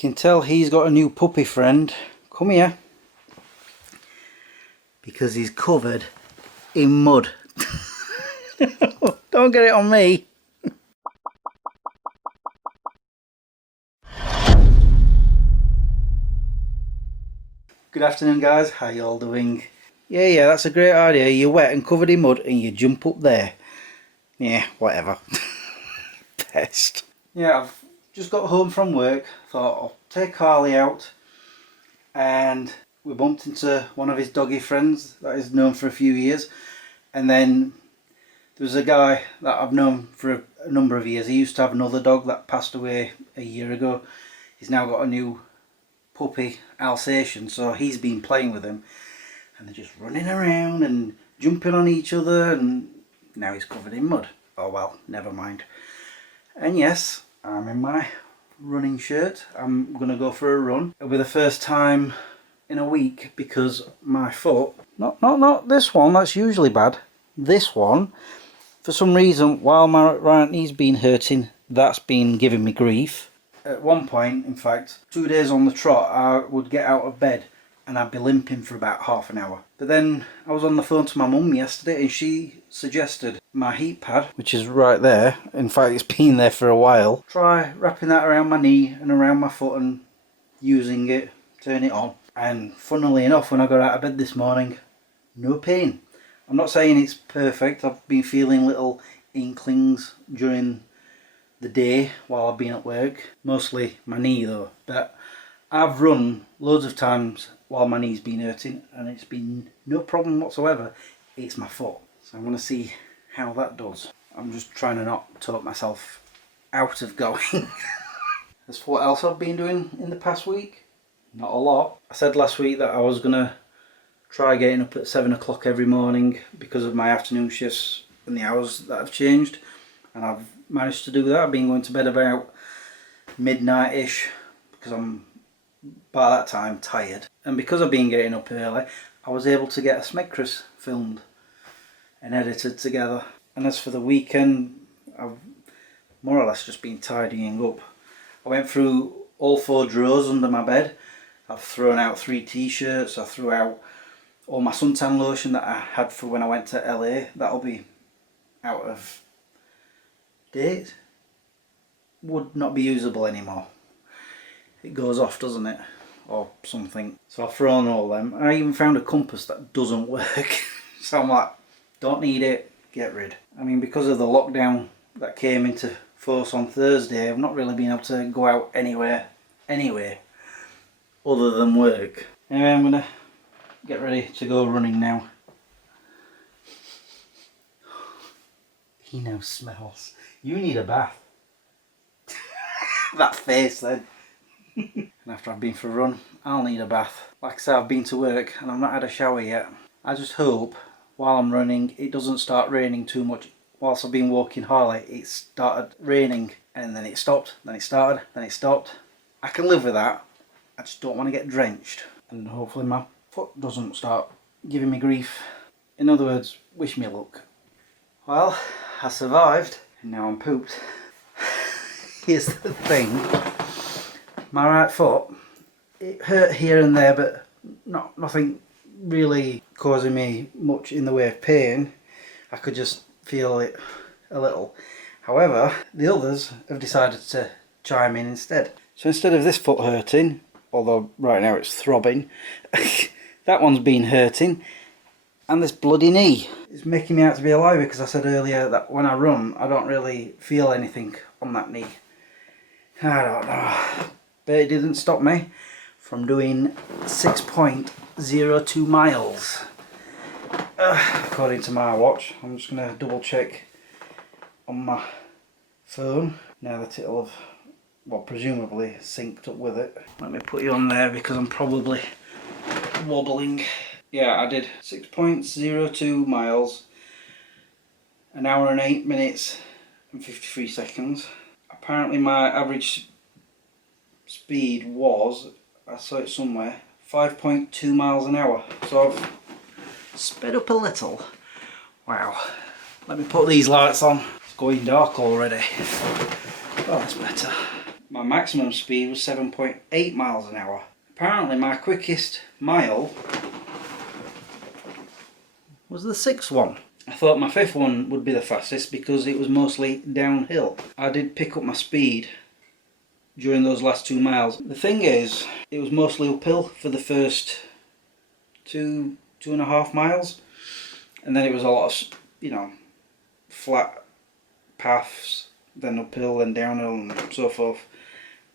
can tell he's got a new puppy friend. Come here. Because he's covered in mud. Don't get it on me. Good afternoon guys, how you all doing? Yeah, that's a great idea. You're wet and covered in mud and you jump up there. Yeah, whatever. Pest. Yeah, I've just got home from work. Thought I'll take Carly out, and we bumped into one of his doggy friends that he's known for a few years. And then there was a guy that I've known for a number of years. He used to have another dog that passed away a year ago. He's now got a new puppy, Alsatian, so he's been playing with him. And they're just running around and jumping on each other, and now he's covered in mud. Oh well, never mind. And yes, I'm in my running shirt. I'm going to go for a run. It'll be the first time in a week because my foot, not this one, that's usually bad. This one, for some reason, while my right knee's been hurting, that's been giving me grief. At one point, in fact, 2 days on the trot, I would get out of bed and I'd be limping for about half an hour. But then I was on the phone to my mum yesterday and she suggested my heat pad, which is right there. In fact, it's been there for a while. Try wrapping that around my knee and around my foot and using it, turn it on. And funnily enough, when I got out of bed this morning, no pain. I'm not saying it's perfect. I've been feeling little inklings during the day while I've been at work. Mostly my knee though. But I've run loads of times while my knee's been hurting and it's been no problem whatsoever. It's my foot. So I'm going to see how that does. I'm just trying to not talk myself out of going. As for what else I've been doing in the past week, not a lot. I said last week that I was going to try getting up at 7 o'clock every morning because of my afternoon shifts and the hours that have changed. And I've managed to do that. I've been going to bed about midnight-ish because I'm by that time tired. And because I've been getting up early, I was able to get a Smegris filmed and edited together. And as for the weekend, I've more or less just been tidying up. I went through all 4 drawers under my bed. I've thrown out 3 t-shirts. I threw out all my suntan lotion that I had for when I went to LA. That'll be out of date. Would not be usable anymore. It goes off, doesn't it? Or something. So I've thrown all them. I even found a compass that doesn't work. So I'm like, don't need it, get rid. I mean, because of the lockdown that came into force on Thursday, I've not really been able to go out anywhere other than work. Anyway, I'm gonna get ready to go running now. He now smells. You need a bath. That face then. And after I've been for a run, I'll need a bath. Like I said, I've been to work and I've not had a shower yet. I just hope while I'm running it doesn't start raining too much. Whilst I've been walking Harley, it started raining and then it stopped, then it started, then it stopped. I can live with that. I just don't want to get drenched. And hopefully my foot doesn't start giving me grief. In other words, wish me luck. Well, I survived and now I'm pooped. Here's the thing. My right foot, it hurt here and there, but nothing really causing me much in the way of pain. I could just feel it a little. However, the others have decided to chime in instead. So instead of this foot hurting, although right now it's throbbing, that one's been hurting, and this bloody knee is making me out to be a liar because I said earlier that when I run, I don't really feel anything on that knee. I don't know. But it didn't stop me from doing 6.02 miles. According to my watch. I'm just going to double check on my phone now that it'll have, well, presumably synced up with it. Let me put you on there because I'm probably wobbling. Yeah, I did 6.02 miles, an hour and 8 minutes and 53 seconds. Apparently my average speed was, I saw it somewhere, 5.2 miles an hour. So I've sped up a little. Wow. Let me put these lights on. It's going dark already. Oh, that's better. My My maximum speed was 7.8 miles an hour. Apparently my quickest mile was the 6th one. I thought my 5th one would be the fastest because it was mostly downhill. I did pick up my speed during those last 2 miles. The thing is, it was mostly uphill for the first 2.5 miles, and then it was a lot of, you know, flat paths, then uphill and downhill and so forth.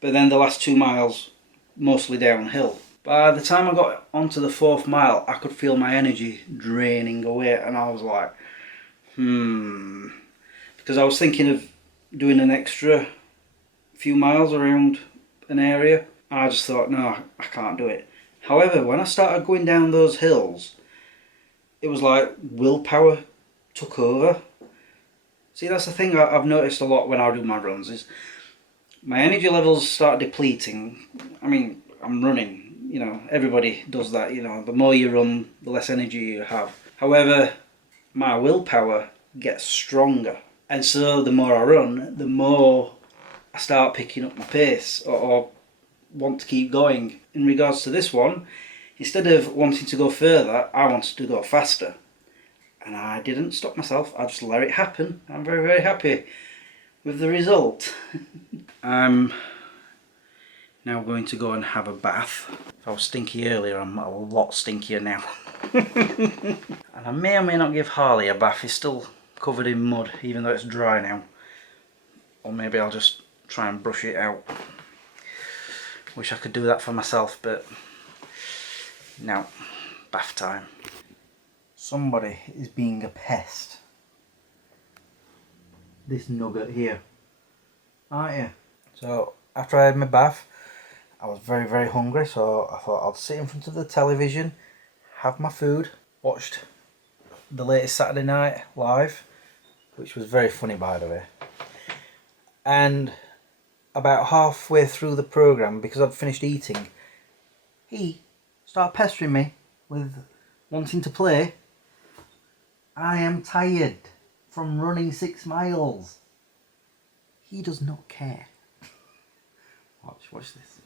But then the last 2 miles, mostly downhill. By the time I got onto the 4th mile, I could feel my energy draining away, and I was like, because I was thinking of doing an extra few miles around an area, and I just thought, no, I can't do it. However, when I started going down those hills, it was like willpower took over. See, that's the thing I've noticed a lot when I do my runs, is my energy levels start depleting. I mean, I'm running, you know, everybody does that, you know, the more you run, the less energy you have. However, my willpower gets stronger. And so the more I run, the more I start picking up my pace or want to keep going. In regards to this one, instead of wanting to go further, I wanted to go faster. And I didn't stop myself, I just let it happen. I'm very, very happy with the result. I'm now going to go and have a bath. If I was stinky earlier, I'm a lot stinkier now. And I may or may not give Harley a bath. He's still covered in mud, even though it's dry now. Or maybe I'll just try and brush it out. Wish I could do that for myself, but no, bath time. Somebody is being a pest. This nugget here, aren't you? So after I had my bath, I was very, very hungry, so I thought I'd sit in front of the television, have my food, watched the latest Saturday Night Live, which was very funny, by the way. And about halfway through the programme, because I'd finished eating, he started pestering me with wanting to play. I am tired from running 6 miles. He does not care. Watch this.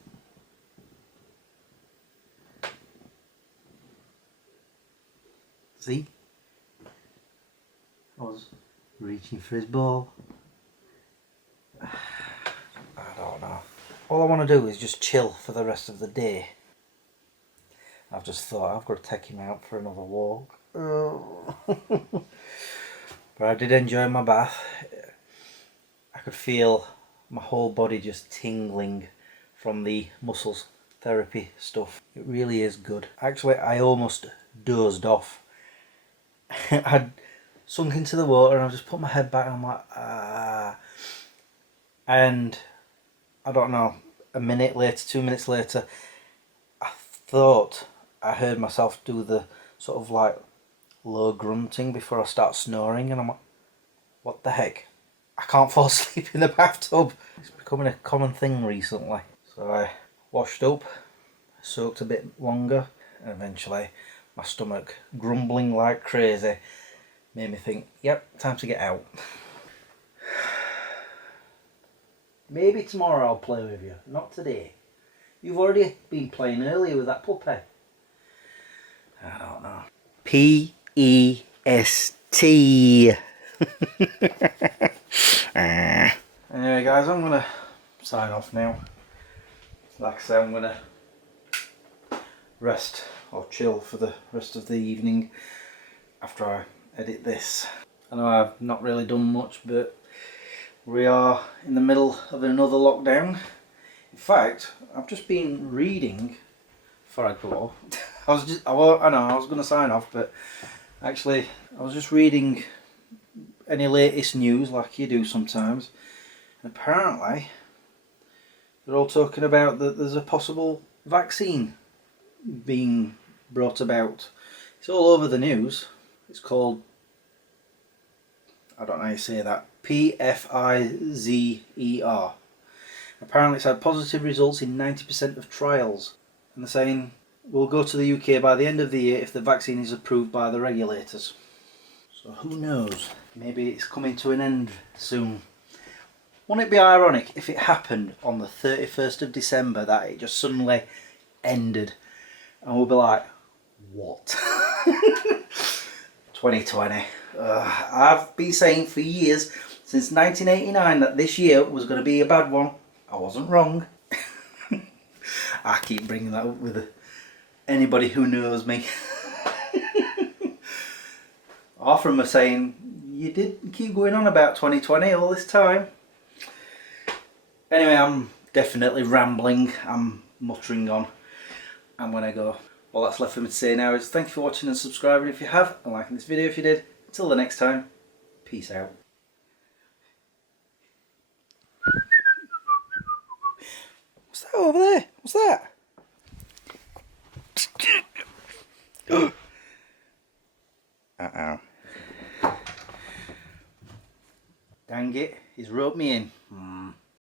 See? I was reaching for his ball. I don't know. All I want to do is just chill for the rest of the day. I've just thought I've got to take him out for another walk. Oh. But I did enjoy my bath. I could feel my whole body just tingling from the muscles therapy stuff. It really is good. Actually, I almost dozed off. I'd sunk into the water and I just put my head back and I'm like, ah. And I don't know, a minute later, 2 minutes later, I thought I heard myself do the sort of like low grunting before I start snoring, and I'm like, what the heck? I can't fall asleep in the bathtub. It's becoming a common thing recently. So I washed up, soaked a bit longer, and eventually my stomach grumbling like crazy made me think, yep, time to get out. Maybe tomorrow I'll play with you, not today. You've already been playing earlier with that puppy. I don't know. P-E-S-T. Anyway guys, I'm going to sign off now. Like I said, I'm going to rest or chill for the rest of the evening after I edit this. I know I've not really done much, but we are in the middle of another lockdown. In fact, I've just been reading before I go. I was going to sign off, but actually I was just reading any latest news like you do sometimes. And apparently they're all talking about that there's a possible vaccine being brought about. It's all over the news. It's called, I don't know how you say that, Pfizer. Apparently it's had positive results in 90% of trials, and they're saying we'll go to the UK by the end of the year if the vaccine is approved by the regulators. So who knows, maybe it's coming to an end soon. Wouldn't it be ironic if it happened on the 31st of December that it just suddenly ended and we'll be like, what? 2020. I've been saying for years, since 1989, that this year was going to be a bad one. I wasn't wrong. I keep bringing that up with anybody who knows me. Half of them are saying, you did keep going on about 2020 all this time. Anyway, I'm definitely rambling. I'm muttering on. I'm going to go. All that's left for me to say now is thank you for watching and subscribing if you have, and liking this video if you did. Until the next time, peace out. What's that over there? What's that? Uh-oh. Dang it, he's roped me in.